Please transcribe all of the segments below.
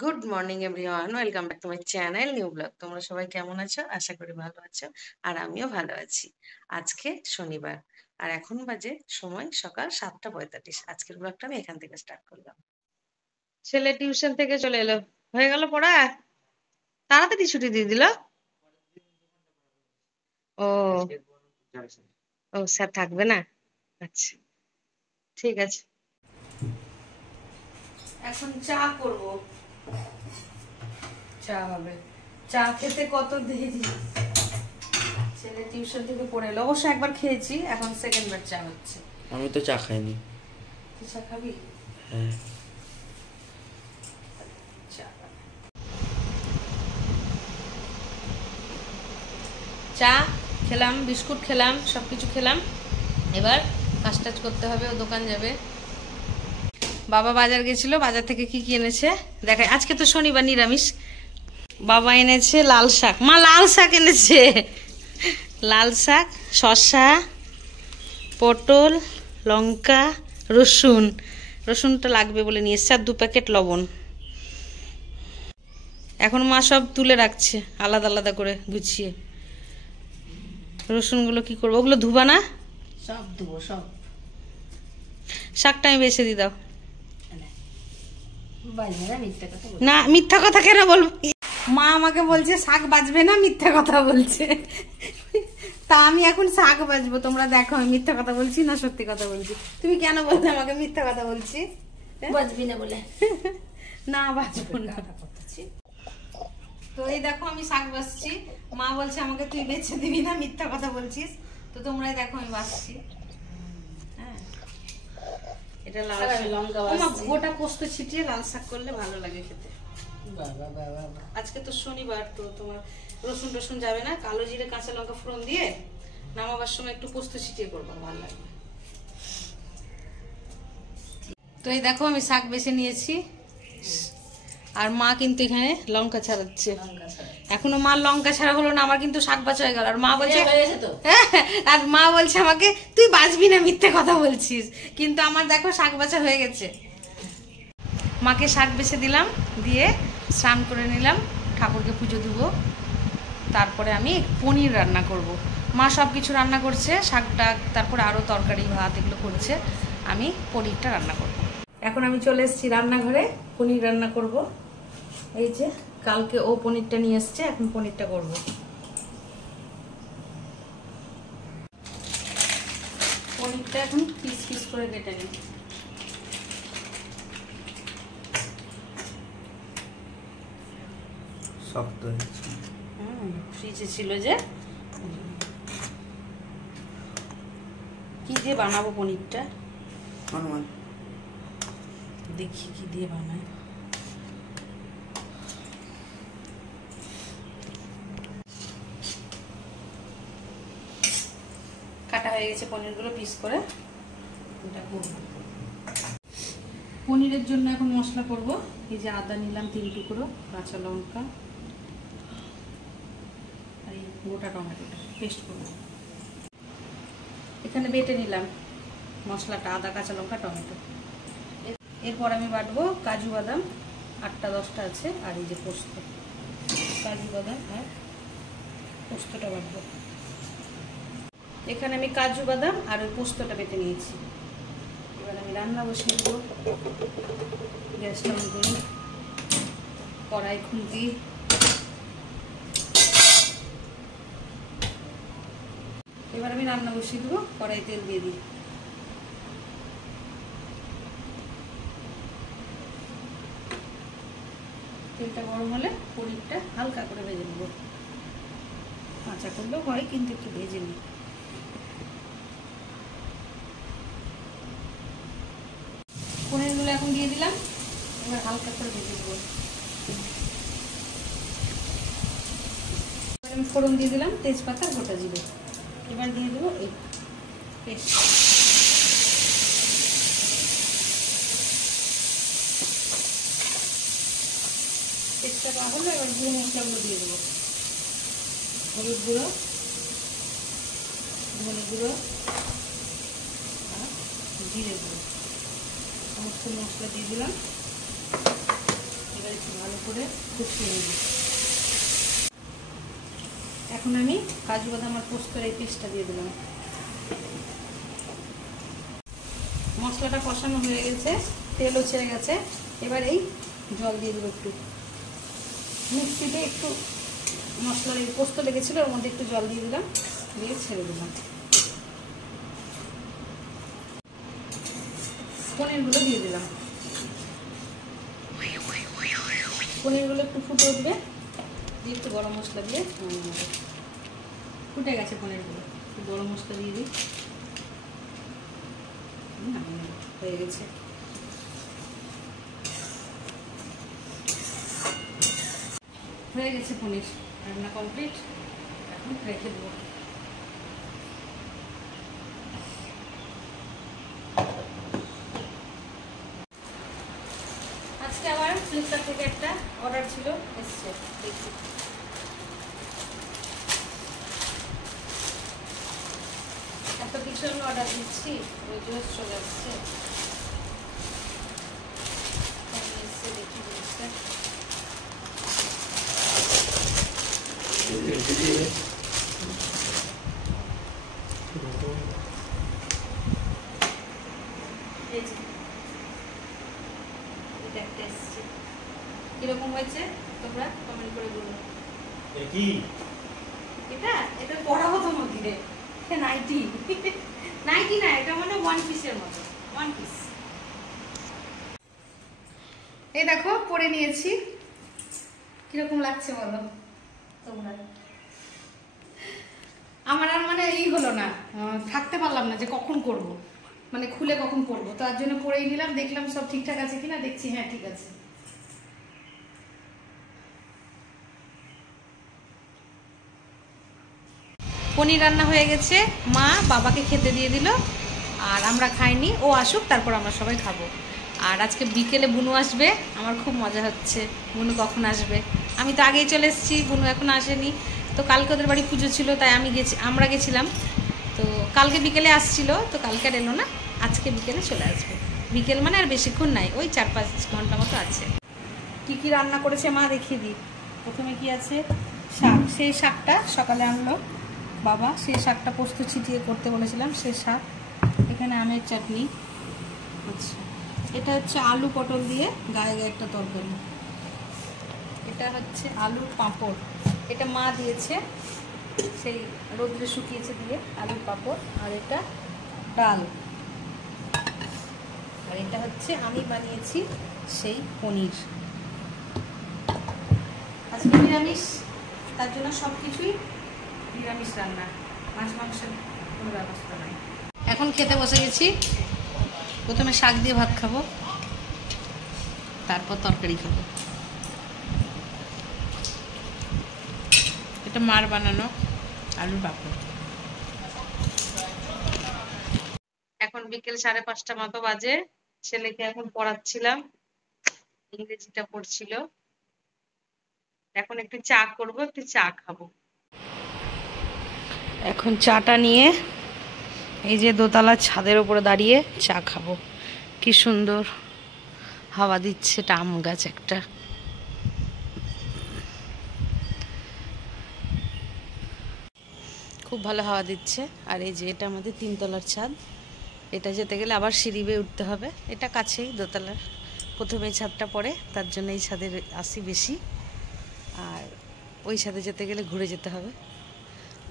Good morning everyone, welcome back to my channel new blog. তোমরা সবাই কেমন আছো? আশা করি ভালো আছো। আর আমিও ভালো আছি। আজকে শনিবার, আর এখন বাজে সময় সকাল 7:45। আজকের ব্লগটা আমি এখান থেকে স্টার্ট করলাম। ছেলে টিউশন থেকে চলে এলো, হয়ে গেল পড়া, তাড়াতাড়ি ছুটি দিয়ে দিল। ও ও স্যার থাকবে না? আচ্ছা, ঠিক আছে। এখন চা করব, চা হবে। চা খেতে কত দেরি, ছেলে টিউশন থেকে পড়ে এলো। অবশ্য একবার খেয়েছি, এখন সেকেন্ড বার চা হচ্ছে। আমি তো চা খাইনি। তুই চা খাবি? হ্যাঁ। চা খেলাম, বিস্কুট খেলাম, সব কিছু খেলাম। এবার কাজ টাজ করতে হবে, ও দোকান যাবে। বাবা বাজার গেছিল, বাজার থেকে কি কি এনেছে দেখাই। আজকে তো শনিবার, নিরামিষ। বাবা এনেছে লাল শাক, মা লাল শাক এনেছে, লাল শাক, শসা, পটল, লঙ্কা, রসুন। রসুনটা লাগবে বলে নিয়ে এসছে, আর 2 প্যাকেট লবণ। এখন মা সব তুলে রাখছে আলাদা আলাদা করে গুছিয়ে। রসুনগুলো কি করবো? ওগুলো ধুবা না? সব দেবো, সব। শাকটা আমি বেছে দিয়ে দাও। না, না, মিথ্যা কথা কেন বলবো? মা আমাকে বলছে শাক বাজবে না, মিথ্যা কথা বলছে। তা আমি এখন শাক বাজবো, তোমরা দেখো আমি মিথ্যা কথা বলছি না সত্যি কথা বলছি। তুমি কেন বললে আমাকে মিথ্যা কথা বলছি? বাজবি না বলে। না, বাজবো না। তো এই দেখো আমি শাক বাজছি, মা বলছে আমাকে তুই বেছে দিবি না, মিথ্যা কথা বলছিস। তো তোমরাই দেখো আমি বাজছি। হ্যাঁ, এটা লাল লঙ্কা শাক। গোটা পোস্ত ছিটিয়ে লাল শাক করলে ভালো লাগে খেতে। বাবা বাবা, আজকে তো শনিবার, তো তোমার রসুন টসুন যাবে না, কালো জিরে কাঁচা লঙ্কা ফোড়ন দিয়ে নামাবার সময় একটু পোস্ত ছিটিয়ে করবো, ভালো লাগবে। তো এই দেখো আমি শাক বেছে নিয়েছি, আর মা কিন্তু এখানে লঙ্কা ছাড়াচ্ছে। এখনো মা লঙ্কা ছাড়া হলো না, আমার কিন্তু শাক বাছা হয়ে গেল। আর মা বলছে আর মা বলছে আমাকে তুই বাঁচবি না, মিথ্যে কথা বলছিস। কিন্তু আমার দেখো শাক বাছা হয়ে গেছে। মাকে শাক বেছে দিলাম, দিয়ে স্নান করে নিলাম, ঠাকুরকে পুজো দেবো। তারপরে আমি পনির রান্না করব। মা সব কিছু রান্না করছে, শাকটা, তারপরে আরও তরকারি ভাত এগুলো করছে। আমি পনিরটা রান্না করব। এখন আমি চলে এসেছি রান্নাঘরে, পনির রান্না করব। এই যে কালকে ও পনিরটা নিয়ে এসছে, এখন পনিরটা করব। পনিরটা এখন পিস পিস করে কেটে নিই। শক্ত হয়েছে। ফ্রিজে ছিল যে। কি দিয়ে বানাবো পনিরটা? দেখি কি দিয়ে বানায়। কাটা হয়ে গেছে পনিরগুলো পিস করে। এটা করব পনিরের জন্য। এখন মশলা করব। এই যে আদা নিলাম 3 টুকরো, কাঁচা লঙ্কা, আর এই গোটা টমেটোটা পেস্ট করব। এখানে বেটে নিলাম মশলাটা, আদা কাঁচা লঙ্কা টমেটো। এরপর আমি বাটবো কাজু বাদাম, 8টা-10টা আছে, আর এই যে পোস্ত। কাজু বাদাম আর পোস্তটা বাটবো। এখানে আমি কাজু বাদাম আর ওই পোস্তটা বেটে নিয়েছি। এবার আমি রান্না বসিয়ে দেবো। গ্যাসটা অন করি, কড়াই খুন্তি। এবার আমি রান্না বসিয়ে দেবো, কড়াই তেল দিয়ে দিই। তেলটা গরম হলে পনিরটা হালকা করে ভেজে নেব। কাঁচা করলেও হয়, কিন্তু একটু ভেজে নিই। পনিরগুলো এখন দিয়ে দিলাম, এবার হালকা করে ভেজে দেবো। আমি ফোড়ন দিয়ে দিলাম তেজপাতা, গোটা জিরে। এবার দিয়ে দেবো এই পেস্ট। পেস্টটা হলো, এবার গুঁড়ো মশলাগুলো দিয়ে দেবো। হলুদ গুঁড়ো, ধনে গুঁড়ো আর জিরে গুঁড়ো, সমস্ত মশলা দিয়ে দিলাম। এবার একটু ভালো করে ফুটিয়ে নেব। এখন আমি কাজু বাদাম আর পোস্তর এই পেস্টটা দিয়ে দিলাম। মশলাটা কষানো হয়ে গেছে, তেলও ছেড়ে গেছে। এবার এই জল দিয়ে দেবো একটু। মিক্সিতে একটু মশলার এই পোস্ত লেগেছিলো, ওর মধ্যে একটু জল দিয়ে দিলাম, দিয়ে ছেড়ে দিলাম। পনিরগুলো দিয়ে দিলাম। পনিরগুলো একটু ফুটে উঠবে, দিয়ে একটু গরম মশলা দিয়ে ফুটে গেছে পনিরগুলো, একটু গরম মশলা দিয়ে দিই। হয়ে গেছে। হয়ে গেছে পনির রান্না কমপ্লিট। এখন রেখে দেবো। আজকে আবার ফ্লিপকার্ট থেকে একটা অর্ডার ছিল, এসছে, দেখি। এত কিছু আমি অর্ডার দিচ্ছি, রোজ রোজ চলে আসছে। দেখি জিনিসটা। কিরকম হয়েছে তোমরা কমেন্ট করে বলো। এটা পড়া হতো নাকি রে? নাইটি নাইটি না, এটা মানে ওয়ান পিসের মতো, ওয়ান পিস। এই দেখো পরে নিয়েছি, কিরকম লাগছে বলো তোমরা? আমার আর মানে এই হলো না, থাকতে পারলাম না যে কখন করব, মানে খুলে কখন পরবো। তার জন্য পরেই নিলাম, দেখলাম সব ঠিকঠাক আছে কিনা, দেখছি হ্যাঁ ঠিক আছে। পনির রান্না হয়ে গেছে, মা বাবাকে খেতে দিয়ে দিল, আর আমরা খাইনি, ও আসুক তারপর আমরা সবাই খাবো। আর আজকে বিকেলে বুনু আসবে, আমার খুব মজা হচ্ছে। বুনু কখন আসবে? আমি তো আগেই চলে এসেছি, বুনু এখনো আসেনি। তো কালকে ওদের বাড়ি পুজো ছিল, তাই আমরা গেছিলাম। তো কালকে বিকেলে আসছিল, তো কালকে আর এলো না, আজকে বিকেলে চলে আসবে। বিকেল মানে আর বেশিক্ষণ নাই, ওই 4-5 ঘন্টা মতো আছে। কি কি রান্না করেছে মা দেখিয়ে দিই। প্রথমে কি আছে, শাক। সেই শাকটা সকালে আনলো বাবা, সেই শাকটা পোস্ত ছিটিয়ে করতে বলেছিলাম, সেই শাক। এখানে আমের চাটনি। আচ্ছা, এটা হচ্ছে আলু পটল দিয়ে গায়ে গায়ে একটা তরকারি। এটা হচ্ছে আলুর পাঁপড়, এটা মা দিয়েছে, সেই রোদ্রে শুকিয়েছে দিয়ে আলুর পাঁপড়। আর এটা ডাল। আর এটা হচ্ছে আমি বানিয়েছি সেই পনির। আজকে নিরামিষ, তার জন্য সব কিছুই নিরামিষ রান্না, মাছ মাংসের কোনো ব্যবস্থা নাই। এখন খেতে বসে গেছি। প্রথমে শাক দিয়ে ভাত খাবো, তারপর তরকারি খাবো। এটা মার বানানো আলুর পাঁপড়। এখন বিকেল 5:30 মতো বাজে। ছেলেকে এখন পড়াচ্ছিলাম, ইংরেজিটা পড়ছিল। এখন একটু চা করবো, একটু চা খাবো। এখন চাটা নিয়ে এই যে দোতলার ছাদের উপরে দাঁড়িয়ে চা খাবো। কি সুন্দর হাওয়া দিচ্ছে, এটা আম গাছ একটা। খুব ভালো হাওয়া দিচ্ছে। আর এই যে এটা আমাদের 3 তলার ছাদ। এটা যেতে গেলে আবার সিঁড়ি বেয়ে উঠতে হবে। এটা কাছেই দোতলার, প্রথমে ছাদটা পড়ে, তার জন্য এই ছাদে আসি বেশি। আর ওই ছাদে যেতে গেলে ঘুরে যেতে হবে।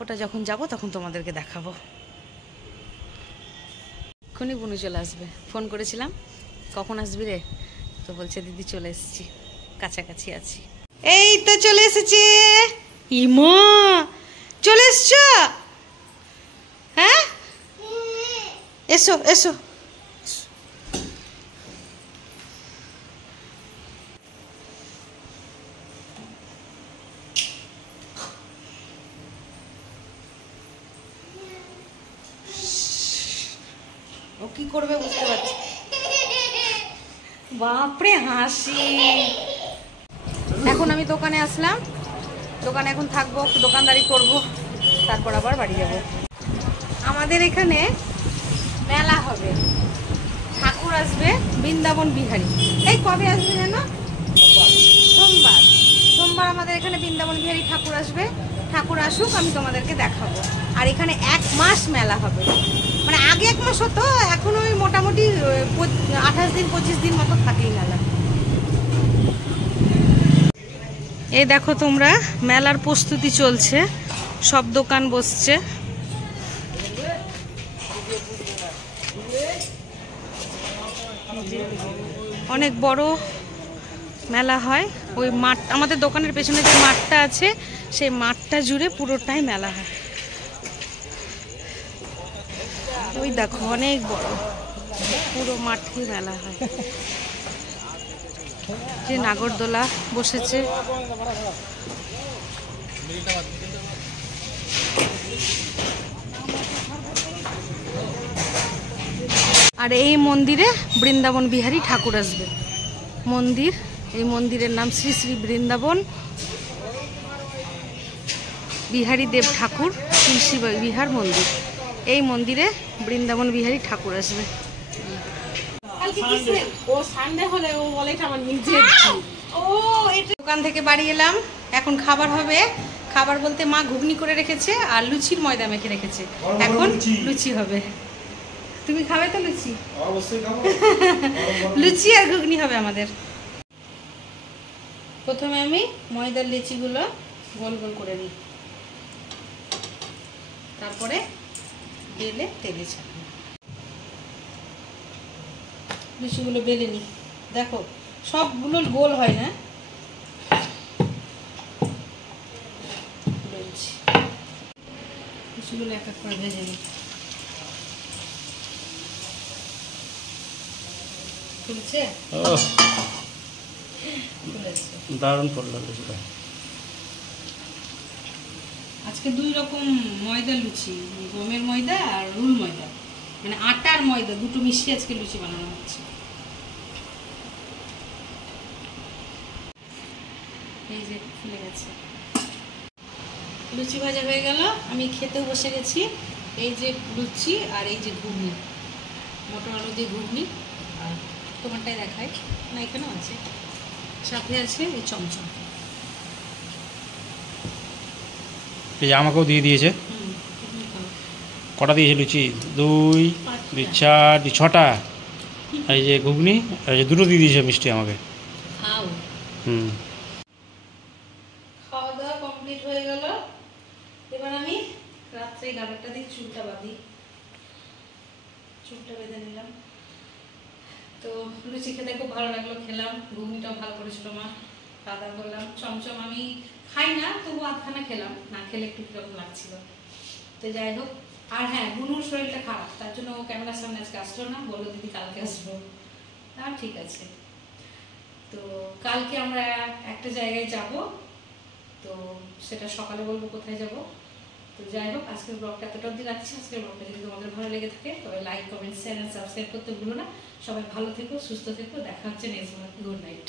ওটা যখন যাব তখন তোমাদেরকে দেখাবো। এক্ষুনি বুনু চলে আসবে, ফোন করেছিলাম কখন আসবি রে, তো বলছে দিদি চলে এসেছি, কাছাকাছি আছি। এই তো চলে এসেছে। ইমা চলে এসছো? হ্যাঁ এসো এসো। ও কি করবে বুঝতে পারছি। বাপরে হাসি। এখন আমি দোকানে আসলাম, দোকানে এখন থাকবো, দোকানদারি করব, তারপর আবার বাড়ি যাব। আমাদের এখানে মেলা হবে, ঠাকুর আসবে, বৃন্দাবন বিহারী। এই কবে আসবে জানো? সোমবার। আমাদের এখানে বৃন্দাবন বিহারী ঠাকুর আসবে, ঠাকুর আসুক আমি তোমাদেরকে দেখাবো। আর এখানে 1 মাস মেলা হবে, মানে আগে 1 মাস হতো, এখন ওই মোটামুটি 28 দিন 25 দিন মতো থাকেই মেলা। এই দেখো তোমরা, মেলার প্রস্তুতি চলছে, সব দোকান বসছে। অনেক বড় মেলা হয়, ওই মাঠ আমাদের দোকানের পেছনে যে মাঠটা আছে সেই মাঠটা জুড়ে পুরোটাই মেলা হয়। ওই দেখো অনেক বড়, পুরো মাঠে মেলা হয়। যে নাগরদোলা বসেছে, আর এই মন্দিরে বৃন্দাবন বিহারী ঠাকুর আসবে। মন্দির, এই মন্দিরের নাম শ্রী শ্রী বৃন্দাবন বিহারী দেব ঠাকুর তুলসী বিহার মন্দির। এই মন্দিরে বৃন্দাবন বিহারী ঠাকুর আসবে। দোকান থেকে বাড়ি এলাম, এখন খাবার হবে। খাবার বলতে মা ঘুগনি করে রেখেছে আর লুচির ময়দা মেখে রেখেছে, এখন লুচি হবে। তুমি খাবে তো লুচি? অবশ্যই খাবো। লুচি আর ঘুগনি হবে আমাদের। প্রথমে আমি ময়দার লিচিগুলো গোল গোল করে নিই, তারপরে বেলে তেলে ছাড়বো। লুচিগুলো বেলে নিই, দেখো সবগুলো গোল হয় না, লুচিগুলো এক এক করে ভেজে নিই। দারুণ পড়লো লুচিটা। আজকে 2 রকম ময়দা লুচি, গমের ময়দা আর রুল ময়দা, মানে আটার ময়দা দুটো মিশিয়ে আজকে লুচি বানানো হচ্ছে। এই যে ফুলে গেছে। লুচি ভাজা হয়ে গেল, আমি খেতেও বসে গেছি। এই যে লুচি আর এই যে ঘুগনি, মটর আলু দিয়ে ঘুগনি। আর তোমারটাই দেখাই না, এখানেও আছে, সাথে আছে এই চমচম। আমাকেও দিয়ে দিয়েছে। কটা দিয়েছে লুচি? 2 2 4 6টা। এই যে ঘুগনি, এই যে 2টো দিয়ে দিয়েছে মিষ্টি আমাকে। খাও। খাওয়া দাওয়া কমপ্লিট হয়ে গেল। এবার আমি রাত্রে গাবারটা দিয়ে চুলটা বাঁধি, চুলটা বেঁধে নিলাম। তো লুচি খেতে খুব ভালো লাগলো, খেলাম। ঘুগনিটাও ভালো করেছিল মা, খাওয়া দাওয়া করলাম। চমচম আমি খাই না, তবু আধখানা খেলাম, না খেলে একটু কিরকম লাগছিল। তো যাই হোক, আর হ্যাঁ, বুনুর শরীরটা খারাপ, তার জন্য ও ক্যামেরার সামনে আজকে আসলো না, বললো দিদি কালকে আসবো। ঠিক আছে। তো কালকে আমরা একটা জায়গায় যাব, তো সেটা সকালে বলবো কোথায় যাব। তো যাই হোক, আজকের ব্লগটা এতটা অবধি রাখছি। আজকের ব্লগটা যদি তোমাদের ভালো লেগে থাকে তবে লাইক, কমেন্ট, শেয়ার আর সাবস্ক্রাইব করতে ভুলো না। সবাই ভালো থেকো, সুস্থ থেকো, দেখা হচ্ছে নেক্সট ব্লগে। Good night.